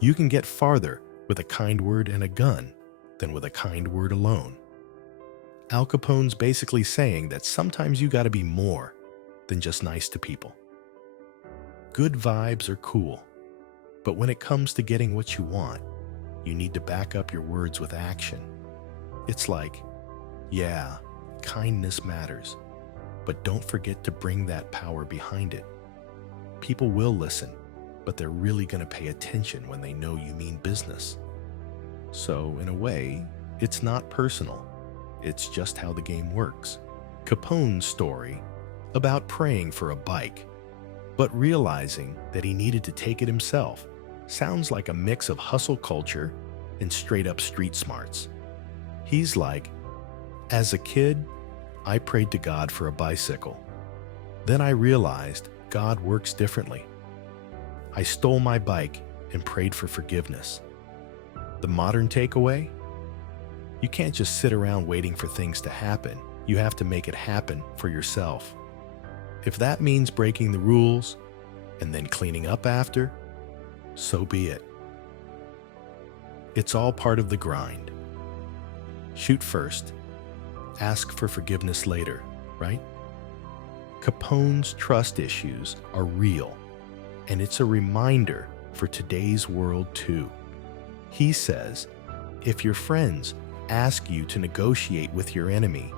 You can get farther with a kind word and a gun than with a kind word alone. Al Capone's basically saying that sometimes you gotta be more than just nice to people. Good vibes are cool, but when it comes to getting what you want, you need to back up your words with action. It's like, yeah, kindness matters, but don't forget to bring that power behind it. People will listen, but they're really going to pay attention when they know you mean business. So, in a way, it's not personal. It's just how the game works. Capone's story about praying for a bike, but realizing that he needed to take it himself, sounds like a mix of hustle culture and straight-up street smarts. He's like, as a kid, I prayed to God for a bicycle. Then I realized God works differently. I stole my bike and prayed for forgiveness. The modern takeaway? You can't just sit around waiting for things to happen. You have to make it happen for yourself. If that means breaking the rules and then cleaning up after, so be it. It's all part of the grind. Shoot first, ask for forgiveness later, right? Capone's trust issues are real, and it's a reminder for today's world too. He says, if your friends ask you to negotiate with your enemy,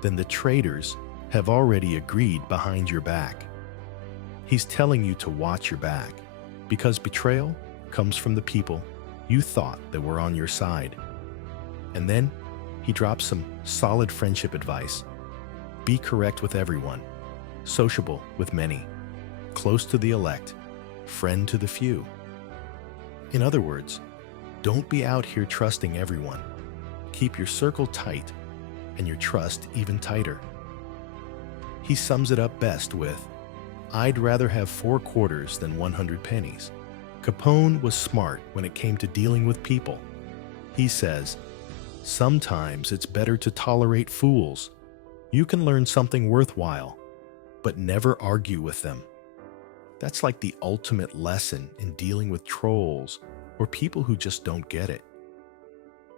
then the traitors have already agreed behind your back. He's telling you to watch your back, because betrayal comes from the people you thought that were on your side. And then he drops some solid friendship advice. Be correct with everyone, sociable with many, close to the elect, friend to the few. In other words, don't be out here trusting everyone. Keep your circle tight and your trust even tighter. He sums it up best with, I'd rather have 4 quarters than 100 pennies. Capone was smart when it came to dealing with people. He says, sometimes it's better to tolerate fools. You can learn something worthwhile, but never argue with them. That's like the ultimate lesson in dealing with trolls or people who just don't get it.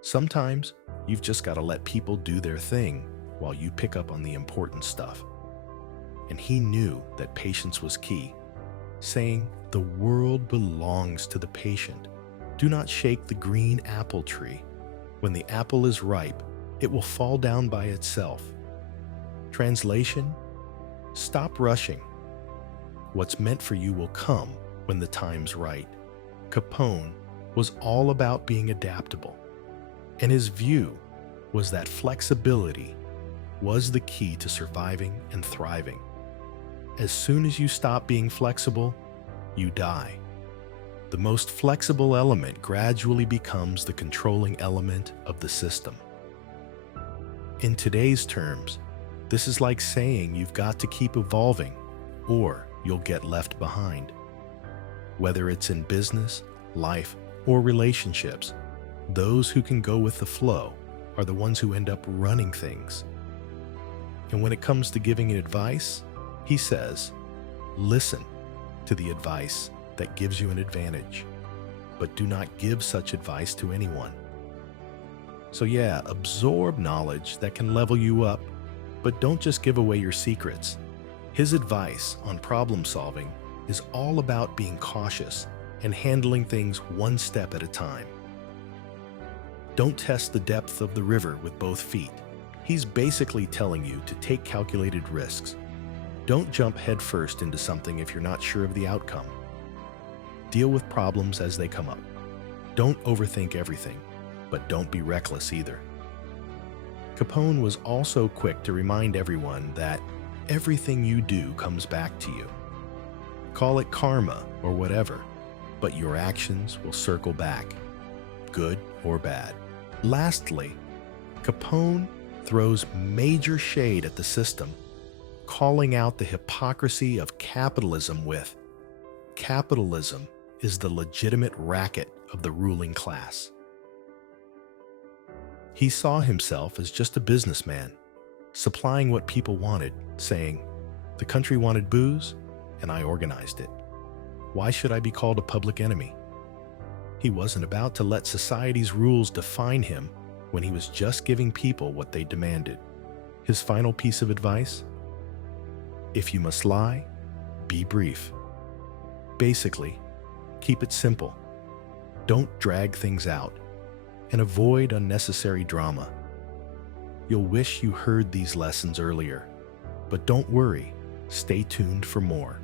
Sometimes you've just got to let people do their thing while you pick up on the important stuff. And he knew that patience was key, saying, the world belongs to the patient. Do not shake the green apple tree. When the apple is ripe, it will fall down by itself. Translation: stop rushing. What's meant for you will come when the time's right. Capone was all about being adaptable, and his view was that flexibility was the key to surviving and thriving. As soon as you stop being flexible, you die. The most flexible element gradually becomes the controlling element of the system. In today's terms, this is like saying you've got to keep evolving or you'll get left behind. Whether it's in business, life, or relationships, those who can go with the flow are the ones who end up running things. And when it comes to giving advice, he says, listen to the advice that gives you an advantage, but do not give such advice to anyone. So yeah, absorb knowledge that can level you up, but don't just give away your secrets. His advice on problem solving is all about being cautious and handling things one step at a time. Don't test the depth of the river with both feet. He's basically telling you to take calculated risks. Don't jump headfirst into something if you're not sure of the outcome. Deal with problems as they come up. Don't overthink everything, but don't be reckless either. Capone was also quick to remind everyone that everything you do comes back to you. Call it karma or whatever, but your actions will circle back, good or bad. Lastly, Capone throws major shade at the system, calling out the hypocrisy of capitalism with, capitalism is the legitimate racket of the ruling class. He saw himself as just a businessman, supplying what people wanted, saying, the country wanted booze, and I organized it. Why should I be called a public enemy? He wasn't about to let society's rules define him when he was just giving people what they demanded. His final piece of advice? If you must lie, be brief. Basically, keep it simple. Don't drag things out, and avoid unnecessary drama. You'll wish you heard these lessons earlier, but don't worry, stay tuned for more.